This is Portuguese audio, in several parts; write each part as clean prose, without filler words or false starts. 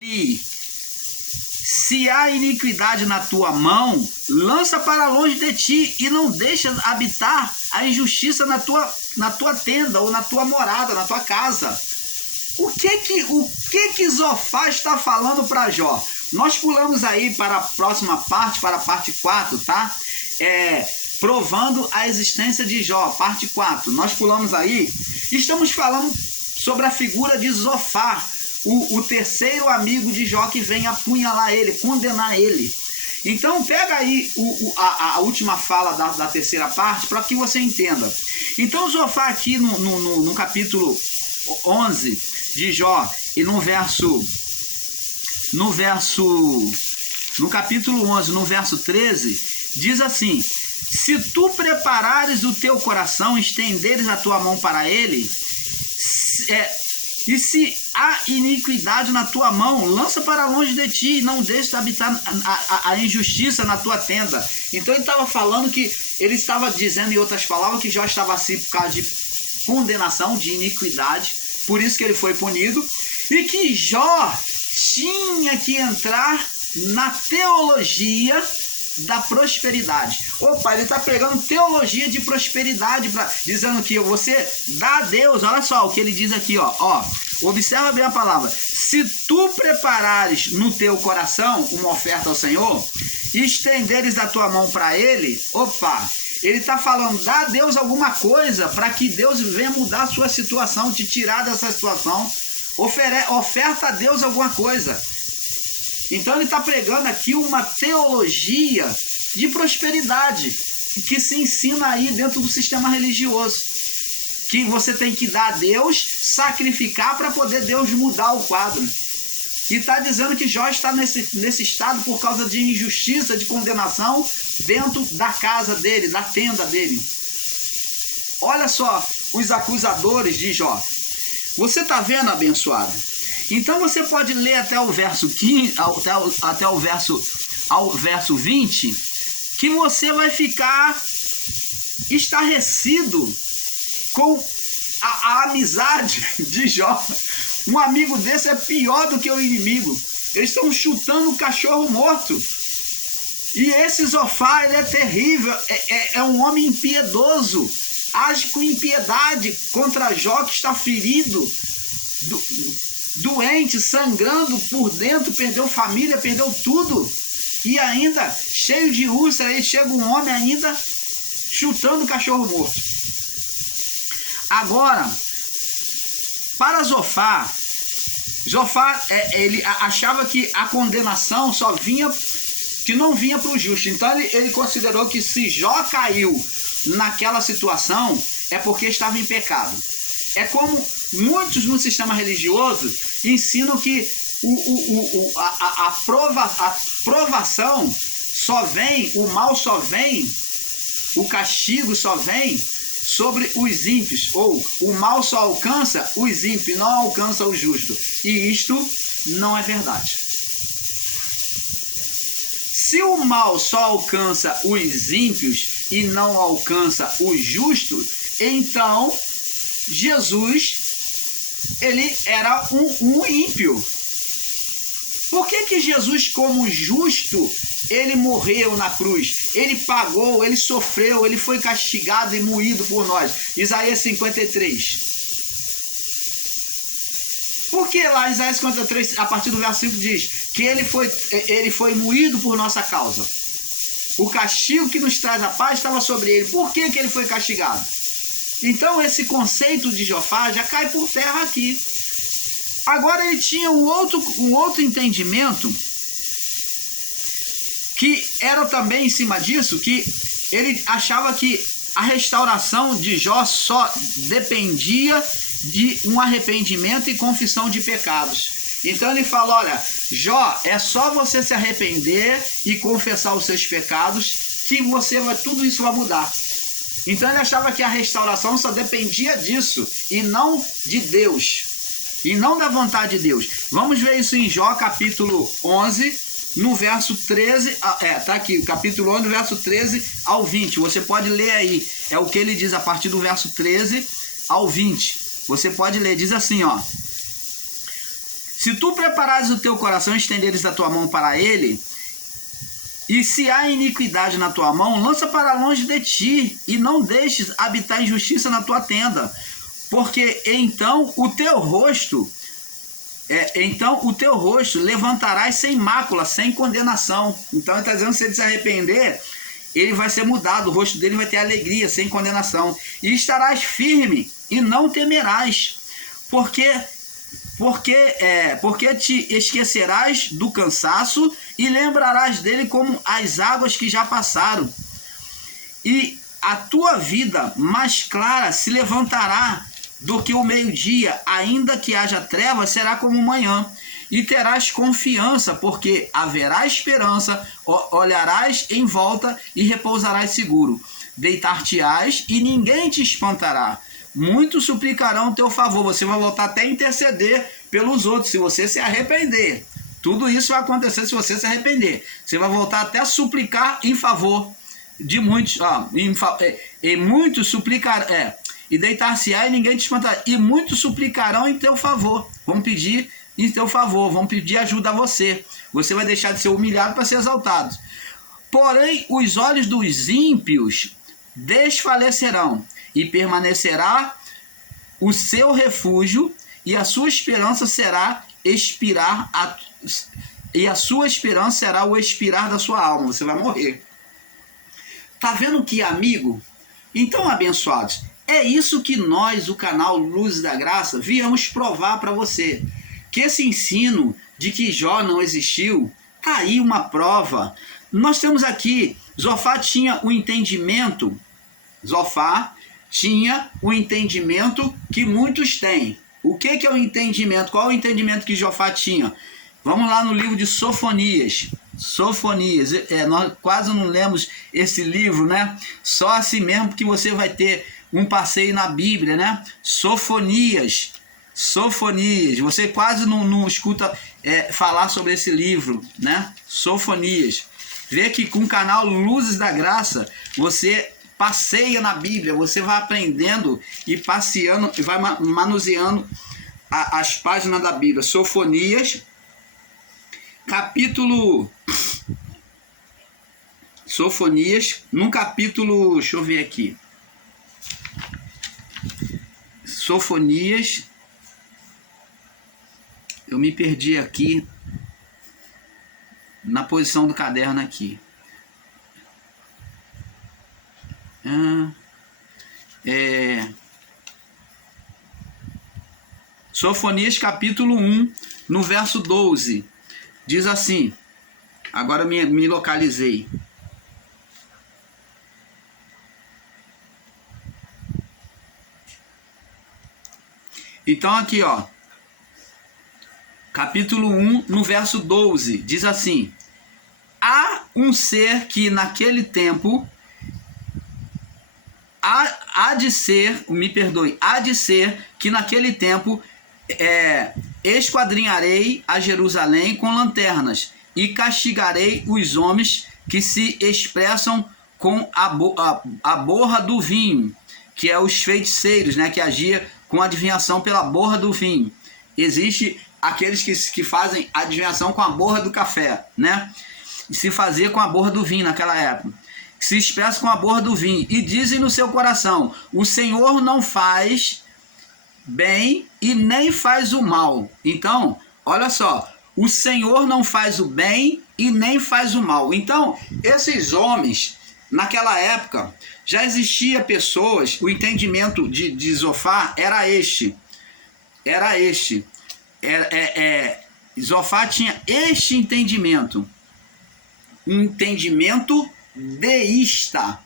E se há iniquidade na tua mão, lança para longe de ti e não deixa habitar a injustiça na tua tenda ou na tua morada, na tua casa. O que Zofar está falando para Jó? Nós pulamos aí para a próxima parte, para a parte 4, tá? Provando a existência de Jó, parte 4. Nós pulamos aí, estamos falando sobre a figura de Zofar, o terceiro amigo de Jó que vem apunhalar ele, condenar ele. Então pega aí a última fala da terceira parte para que você entenda. Então Zofar aqui no capítulo 11 de Jó e no capítulo 11, no verso 13, diz assim: se tu preparares o teu coração, estenderes a tua mão para ele, e se há iniquidade na tua mão, lança para longe de ti, e não deixe de habitar a injustiça na tua tenda. Então ele estava falando que, ele estava dizendo em outras palavras, que Jó estava assim por causa de condenação, de iniquidade, por isso que ele foi punido, e que Jó tinha que entrar na teologia da prosperidade. Opa, ele está pregando teologia de prosperidade, dizendo que você dá a Deus. Olha só o que ele diz aqui, ó, observa bem a palavra: se tu preparares no teu coração uma oferta ao Senhor, e estenderes a tua mão para ele, opa, ele está falando, dá a Deus alguma coisa para que Deus venha mudar a sua situação, te tirar dessa situação. Oferta a Deus alguma coisa. Então ele está pregando aqui uma teologia de prosperidade que se ensina aí dentro do sistema religioso, que você tem que dar a Deus, sacrificar para poder Deus mudar o quadro. E está dizendo que Jó está nesse estado por causa de injustiça, de condenação dentro da casa dele, da tenda dele. Olha só os acusadores de Jó. Você está vendo, abençoado? Então você pode ler até o verso 15, até o verso 20, que você vai ficar estarrecido com a amizade de Jó. Um amigo desse é pior do que o inimigo. Eles estão chutando o cachorro morto. E esse Zofar, ele é terrível, é um homem impiedoso, age com impiedade contra Jó, que está ferido, doente, sangrando por dentro, perdeu família, perdeu tudo, e ainda cheio de úlcera. Aí chega um homem ainda chutando o cachorro morto. Agora, para Zofar, ele achava que a condenação só vinha, que não vinha para o justo. Então ele considerou que se Jó caiu naquela situação é porque estava em pecado. É como muitos no sistema religioso ensinam que a provação só vem, o mal só vem, o castigo só vem sobre os ímpios, ou o mal só alcança os ímpios, não alcança o justo. E isto não é verdade. Se o mal só alcança os ímpios e não alcança os justos, então Jesus, ele era um ímpio. Por que Jesus, como justo, ele morreu na cruz? Ele pagou, ele sofreu, ele foi castigado e moído por nós. Isaías 53. Por que lá Isaías 53, a partir do verso 5, diz que ele foi moído por nossa causa? O castigo que nos traz a paz estava sobre ele. Por que ele foi castigado? Então esse conceito de Zofar já cai por terra aqui. Agora ele tinha um outro entendimento, que era também em cima disso, que ele achava que a restauração de Jó só dependia de um arrependimento e confissão de pecados. Então ele fala, olha, Jó, é só você se arrepender e confessar os seus pecados que tudo isso vai mudar. Então ele achava que a restauração só dependia disso e não de Deus, e não da vontade de Deus. Vamos ver isso em Jó capítulo 11, no verso 13, tá aqui, capítulo 11, verso 13 ao 20. Você pode ler aí, é o que ele diz a partir do verso 13 ao 20. Você pode ler, diz assim, ó: Se tu preparares o teu coração e estenderes a tua mão para ele, e se há iniquidade na tua mão, lança para longe de ti, e não deixes habitar injustiça na tua tenda, porque então o teu rosto levantarás sem mácula, sem condenação. Então ele está dizendo que se ele se arrepender, ele vai ser mudado, o rosto dele vai ter alegria, sem condenação. E estarás firme e não temerás, porque te esquecerás do cansaço e lembrarás dele como as águas que já passaram. E a tua vida mais clara se levantará do que o meio-dia, ainda que haja trevas, será como manhã. E terás confiança, porque haverá esperança, olharás em volta e repousarás seguro. Deitar-te-ás e ninguém te espantará. Muitos suplicarão teu favor. Você vai voltar até a interceder pelos outros, se você se arrepender. Tudo isso vai acontecer se você se arrepender. Você vai voltar até a suplicar em favor de muitos. E muitos suplicarão. E deitar-se-á e ninguém te espantará. E muitos suplicarão em teu favor. Vão pedir em teu favor. Vão pedir ajuda a você. Você vai deixar de ser humilhado para ser exaltado. Porém, os olhos dos ímpios desfalecerão. E permanecerá o seu refúgio, e a sua esperança será o expirar da sua alma. Você vai morrer. Tá vendo que, amigo? Então, abençoados, é isso que nós, o canal Luzes da Graça, viemos provar para você. Que esse ensino de que Jó não existiu, tá aí uma prova. Nós temos aqui, Zofá tinha o entendimento que muitos têm. O que é o entendimento? Qual é o entendimento que Jofá tinha? Vamos lá no livro de Sofonias. Nós quase não lemos esse livro, né? Só assim mesmo que você vai ter um passeio na Bíblia, né? Sofonias. Você quase não escuta falar sobre esse livro, né? Sofonias. Vê que com o canal Luzes da Graça, você passeia na Bíblia, você vai aprendendo e passeando, e vai manuseando as páginas da Bíblia. Sofonias, no capítulo, deixa eu ver aqui. Sofonias, eu me perdi aqui na posição do caderno aqui. Sofonias capítulo 1, no verso 12, diz assim, agora me localizei. Então aqui, ó, capítulo 1, no verso 12, diz assim: há um ser que naquele tempo há de ser que naquele tempo esquadrinharei a Jerusalém com lanternas e castigarei os homens que se expressam com a borra do vinho, que é os feiticeiros, né, que agia com adivinhação pela borra do vinho. Existe aqueles que fazem adivinhação com a borra do café, né? E se fazia com a borra do vinho naquela época. Se expressa com a borra do vinho e dizem no seu coração: o Senhor não faz bem e nem faz o mal. Então, olha só, o Senhor não faz o bem e nem faz o mal. Então, esses homens, naquela época, já existia pessoas, o entendimento de Zofá era este. Zofá tinha este entendimento, um entendimento deísta,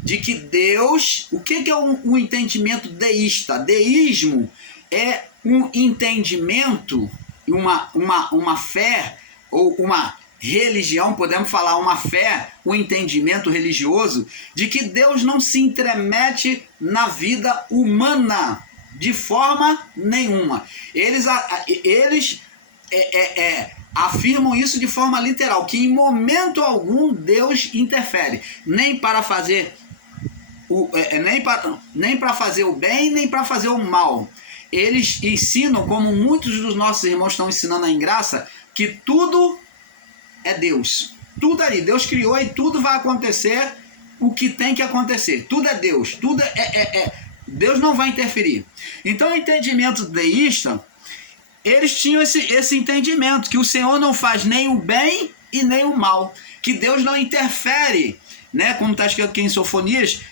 de que Deus, o que é um entendimento deísta? Deísmo é um entendimento, uma fé, ou uma religião, podemos falar uma fé, um entendimento religioso, de que Deus não se intromete na vida humana, de forma nenhuma. Eles afirmam isso de forma literal, que em momento algum Deus interfere, nem para fazer nem para fazer o bem, nem para fazer o mal. eles ensinam, como muitos dos nossos irmãos estão ensinando em graça, que tudo é Deus. Tudo ali, Deus criou e tudo vai acontecer o que tem que acontecer. Tudo é Deus, tudo Deus não vai interferir. Então, o entendimento deísta, eles tinham esse entendimento, que o Senhor não faz nem o bem e nem o mal, que Deus não interfere, né? Como está escrito aqui em Sofonias,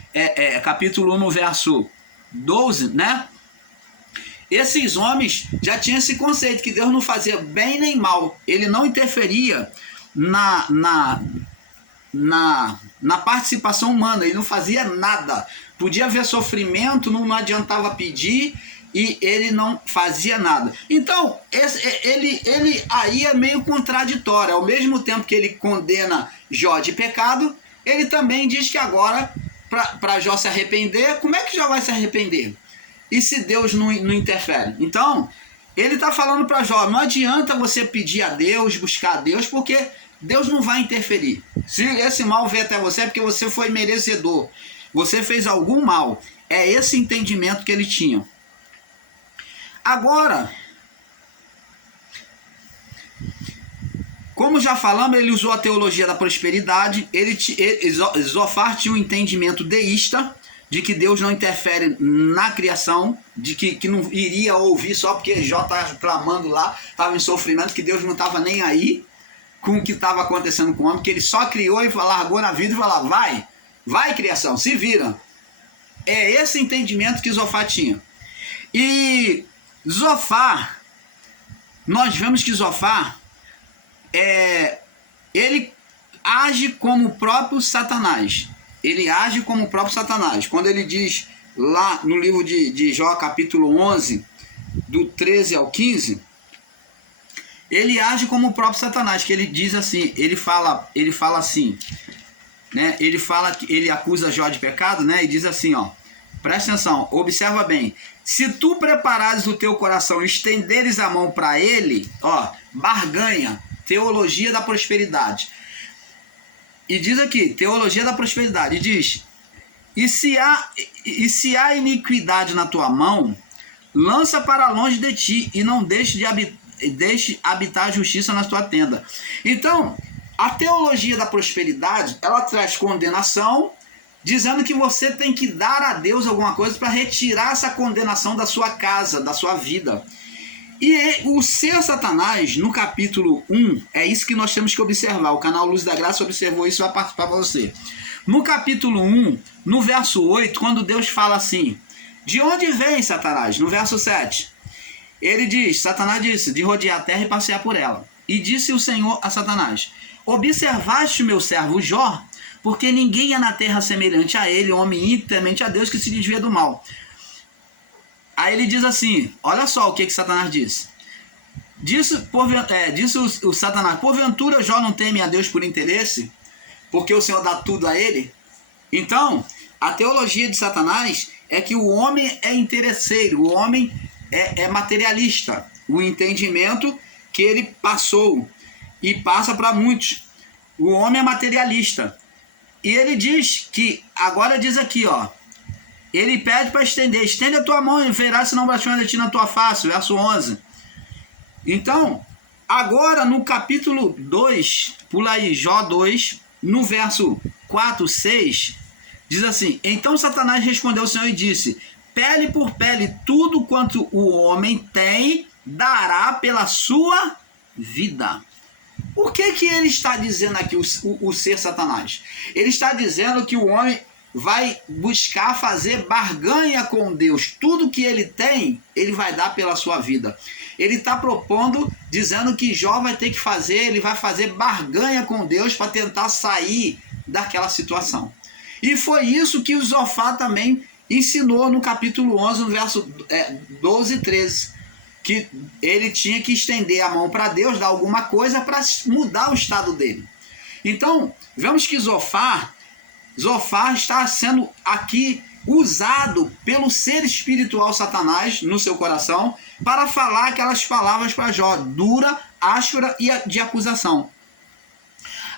capítulo 1, no verso 12, né? Esses homens já tinham esse conceito, que Deus não fazia bem nem mal, ele não interferia na participação humana, ele não fazia nada. Podia haver sofrimento, não adiantava pedir, e ele não fazia nada. Então, ele aí é meio contraditório. Ao mesmo tempo que ele condena Jó de pecado, ele também diz que agora, para Jó se arrepender, como é que Jó vai se arrepender? E se Deus não interfere? Então, ele está falando para Jó, não adianta você pedir a Deus, buscar a Deus, porque Deus não vai interferir. Se esse mal vier até você, é porque você foi merecedor. Você fez algum mal. É esse entendimento que ele tinha. Agora, como já falamos, ele usou a teologia da prosperidade. Zofar tinha um entendimento deísta, de que Deus não interfere na criação, de que não iria ouvir só porque Jó estava clamando lá, estava em sofrimento, que Deus não estava nem aí com o que estava acontecendo com o homem, que ele só criou e largou na vida e falou, vai criação, se vira. É esse entendimento que Zofar tinha. E Zofar, nós vemos que Zofar, ele age como o próprio Satanás. Ele age como o próprio Satanás. Quando ele diz lá no livro de Jó, capítulo 11, do 13 ao 15, ele age como o próprio Satanás, que ele diz assim, ele fala assim, né? Ele acusa Jó de pecado, né? E diz assim, ó, presta atenção, observa bem. Se tu preparares o teu coração e estenderes a mão para ele, ó, barganha, teologia da prosperidade. E diz aqui, teologia da prosperidade, e diz, e se há iniquidade na tua mão, lança para longe de ti, e não deixe habitar a justiça na tua tenda. Então, a teologia da prosperidade, ela traz condenação, dizendo que você tem que dar a Deus alguma coisa para retirar essa condenação da sua casa, da sua vida. E o ser Satanás, no capítulo 1, é isso que nós temos que observar. O canal Luz da Graça observou isso e vai participar para você. No capítulo 1, no verso 8, quando Deus fala assim, de onde vem Satanás? No verso 7, ele diz, Satanás disse, de rodear a terra e passear por ela. E disse o Senhor a Satanás, observaste o meu servo Jó, porque ninguém é na terra semelhante a ele, homem íntegro, temente a Deus, que se desvia do mal. Aí ele diz assim, olha só o que Satanás disse. Disse o Satanás, porventura Jó não teme a Deus por interesse, porque o Senhor dá tudo a ele? Então, a teologia de Satanás é que o homem é interesseiro, o homem é materialista. O entendimento que ele passou e passa para muitos. O homem é materialista. E ele diz que, agora diz aqui, ó, ele pede para estender, estende a tua mão e verás se não blasfema de ti na tua face, verso 11. Então, agora no capítulo 2, pula aí, Jó 2, no verso 4, 6, diz assim, então Satanás respondeu ao Senhor e disse, pele por pele, tudo quanto o homem tem, dará pela sua vida. O que ele está dizendo aqui, o ser Satanás? Ele está dizendo que o homem vai buscar fazer barganha com Deus. Tudo que ele tem, ele vai dar pela sua vida. Ele está propondo, dizendo que Jó vai ter que fazer, ele vai fazer barganha com Deus para tentar sair daquela situação. E foi isso que o Zofar também ensinou no capítulo 11, no verso 12 e 13. Que ele tinha que estender a mão para Deus, dar alguma coisa para mudar o estado dele. Então, vemos que Zofar está sendo aqui usado pelo ser espiritual Satanás no seu coração para falar aquelas palavras para Jó, dura, áspera e de acusação.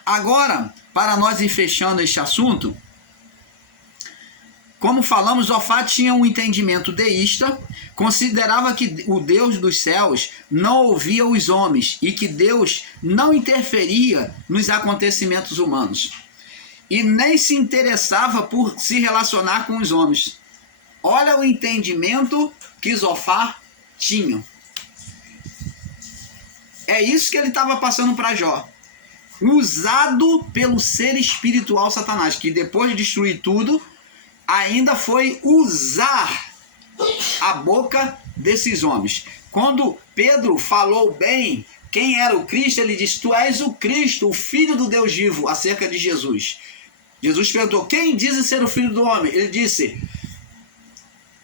Agora, para nós ir fechando este assunto, como falamos, Zofar tinha um entendimento deísta, considerava que o Deus dos céus não ouvia os homens e que Deus não interferia nos acontecimentos humanos e nem se interessava por se relacionar com os homens. Olha o entendimento que Zofar tinha. É isso que ele estava passando para Jó. Usado pelo ser espiritual Satanás, que depois de destruir tudo, ainda foi usar a boca desses homens. Quando Pedro falou bem quem era o Cristo, ele disse: tu és o Cristo, o Filho do Deus vivo, acerca de Jesus. Jesus perguntou: quem diz ser o Filho do Homem? Ele disse: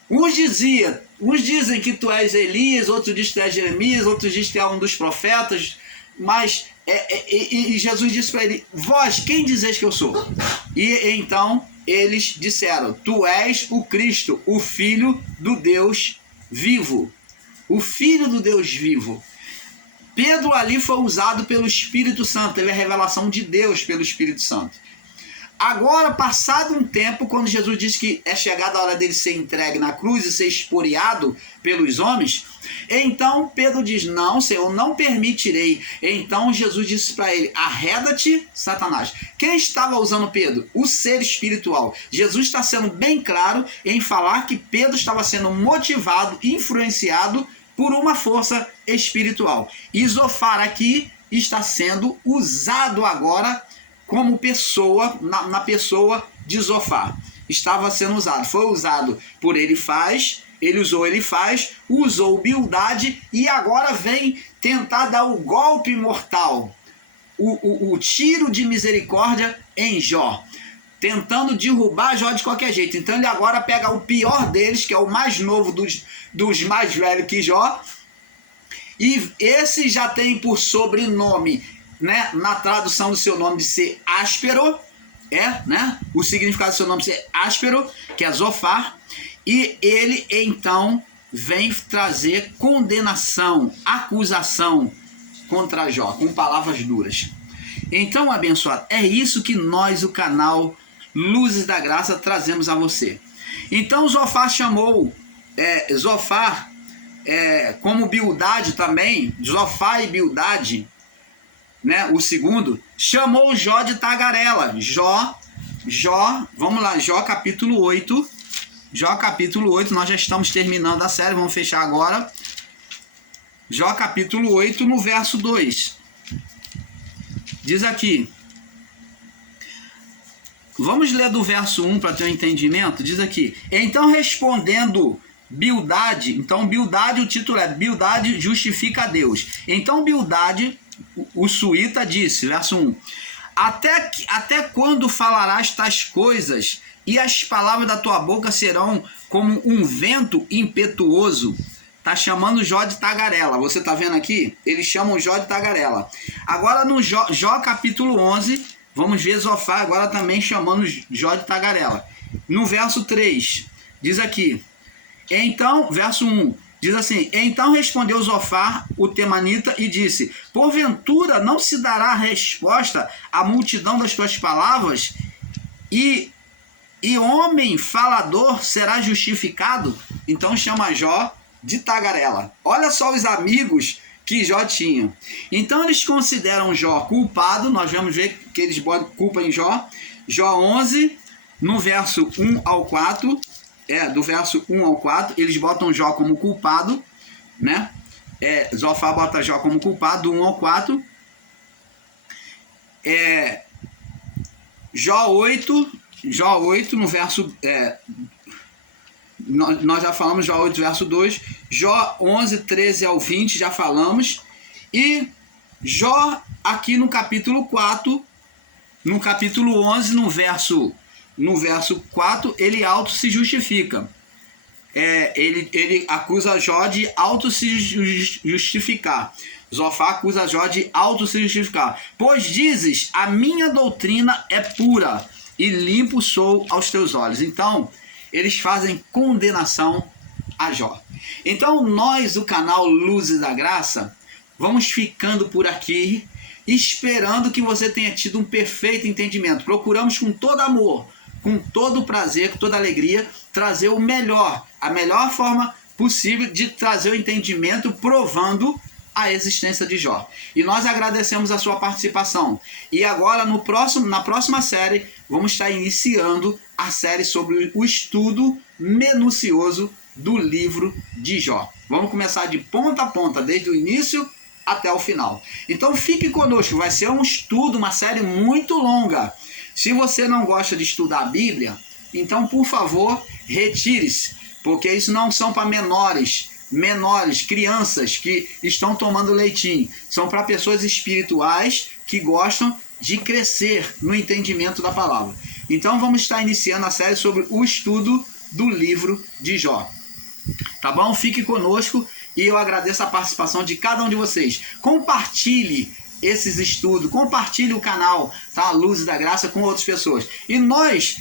uns dizem que tu és Elias, outros dizem que tu és Jeremias, outros dizem que tu és um dos profetas, mas e Jesus disse para ele: vós, quem dizeis que eu sou? E então eles disseram: tu és o Cristo, o Filho do Deus vivo. O Filho do Deus vivo. Pedro ali foi usado pelo Espírito Santo, teve a revelação de Deus pelo Espírito Santo. Agora, passado um tempo, quando Jesus disse que é chegada a hora dele ser entregue na cruz e ser expoliado pelos homens, então Pedro diz: não, Senhor, não permitirei. Então Jesus disse para ele: arreda-te, Satanás. Quem estava usando Pedro? O ser espiritual. Jesus está sendo bem claro em falar que Pedro estava sendo motivado, influenciado por uma força espiritual. E Zofar aqui está sendo usado agora como pessoa, na pessoa de Zofar. Estava sendo usado. Foi usado por Elifaz, ele usou Elifaz, usou Bildade e agora vem tentar dar o golpe mortal, o tiro de misericórdia em Jó, tentando derrubar Jó de qualquer jeito. Então ele agora pega o pior deles, que é o mais novo dos mais velhos que Jó, e esse já tem por sobrenome, né, na tradução do seu nome de ser áspero, né, o significado do seu nome de ser áspero, que é Zofar, e ele então vem trazer condenação, acusação contra Jó, com palavras duras. Então, abençoado, é isso que nós, o canal Luzes da Graça, trazemos a você. Então Zofar chamou Zofar, como Bildade também, Zofar e Bildade, né, o segundo, chamou Jó de tagarela. Jó, vamos lá, Jó capítulo 8, nós já estamos terminando a série, vamos fechar agora. Jó capítulo 8, no verso 2, diz aqui, vamos ler do verso 1 para ter um entendimento, diz aqui: então respondendo Bildade, então Bildade, o título é Bildade justifica a Deus. Então Bildade, o suíta, disse, verso 1, até quando falarás tais coisas, e as palavras da tua boca serão como um vento impetuoso? Está chamando Jó de tagarela. Você está vendo aqui? Eles chamam Jó de tagarela. Agora no Jó capítulo 11, vamos ver Zofar agora também chamando Jó de tagarela. No verso 3, diz aqui, então, verso 1, diz assim: então respondeu Zofar, o temanita, e disse: porventura não se dará resposta à multidão das tuas palavras, e homem falador será justificado? Então chama Jó de tagarela. Olha só os amigos que Jó tinha. Então eles consideram Jó culpado. Nós vamos ver que eles botam culpa em Jó. Jó 11, no verso 1 ao 4, do verso 1 ao 4, eles botam Jó como culpado, né? Zofar bota Jó como culpado, do 1 ao 4. Jó 8, no verso... nós já falamos Jó 8, verso 2. Jó 11, 13 ao 20, já falamos. E Jó, aqui no capítulo 4, no capítulo 11, no verso 4, ele auto se justifica. Ele acusa Jó de auto se justificar. Zofar acusa Jó de auto se justificar. Pois dizes: a minha doutrina é pura e limpo sou aos teus olhos. Então, eles fazem condenação a Jó. Então, nós, o canal Luzes da Graça, vamos ficando por aqui, esperando que você tenha tido um perfeito entendimento. Procuramos com todo amor com todo prazer, com toda alegria, trazer o melhor, a melhor forma possível de trazer o entendimento, provando a existência de Jó. E nós agradecemos a sua participação. E agora, na próxima série, vamos estar iniciando a série sobre o estudo minucioso do livro de Jó. Vamos começar de ponta a ponta, desde o início até o final. Então fique conosco, vai ser um estudo, uma série muito longa. Se você não gosta de estudar a Bíblia, então por favor, retire-se, porque isso não são para menores, crianças que estão tomando leitinho. São para pessoas espirituais que gostam de crescer no entendimento da palavra. Então vamos estar iniciando a série sobre o estudo do livro de Jó. Tá bom? Fique conosco e eu agradeço a participação de cada um de vocês. Compartilhe esses estudos, compartilhe o canal, tá? Luz da Graça, com outras pessoas. E nós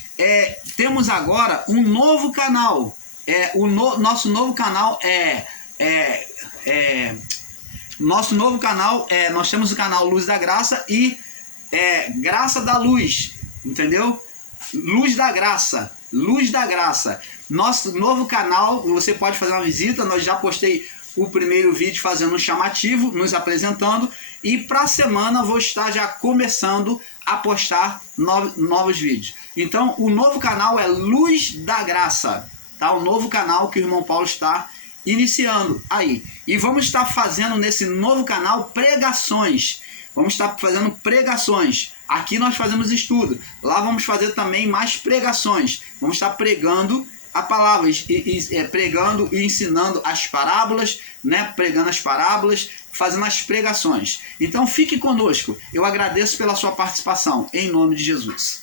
temos agora um novo canal. Nosso novo canal nós temos o canal Luz da Graça e Graça da Luz, entendeu? Luz da Graça. Nosso novo canal, você pode fazer uma visita, nós já postei o primeiro vídeo fazendo um chamativo, nos apresentando, e para a semana vou estar já começando a postar novos vídeos. Então o novo canal é Luz da Graça, tá? O novo canal que o irmão Paulo está iniciando aí. E vamos estar fazendo nesse novo canal pregações. Vamos estar fazendo pregações. Aqui nós fazemos estudo. Lá vamos fazer também mais pregações. Vamos estar pregando a palavra, pregando e ensinando as parábolas, né? Pregando as parábolas, fazendo as pregações. Então fique conosco. Eu agradeço pela sua participação, em nome de Jesus.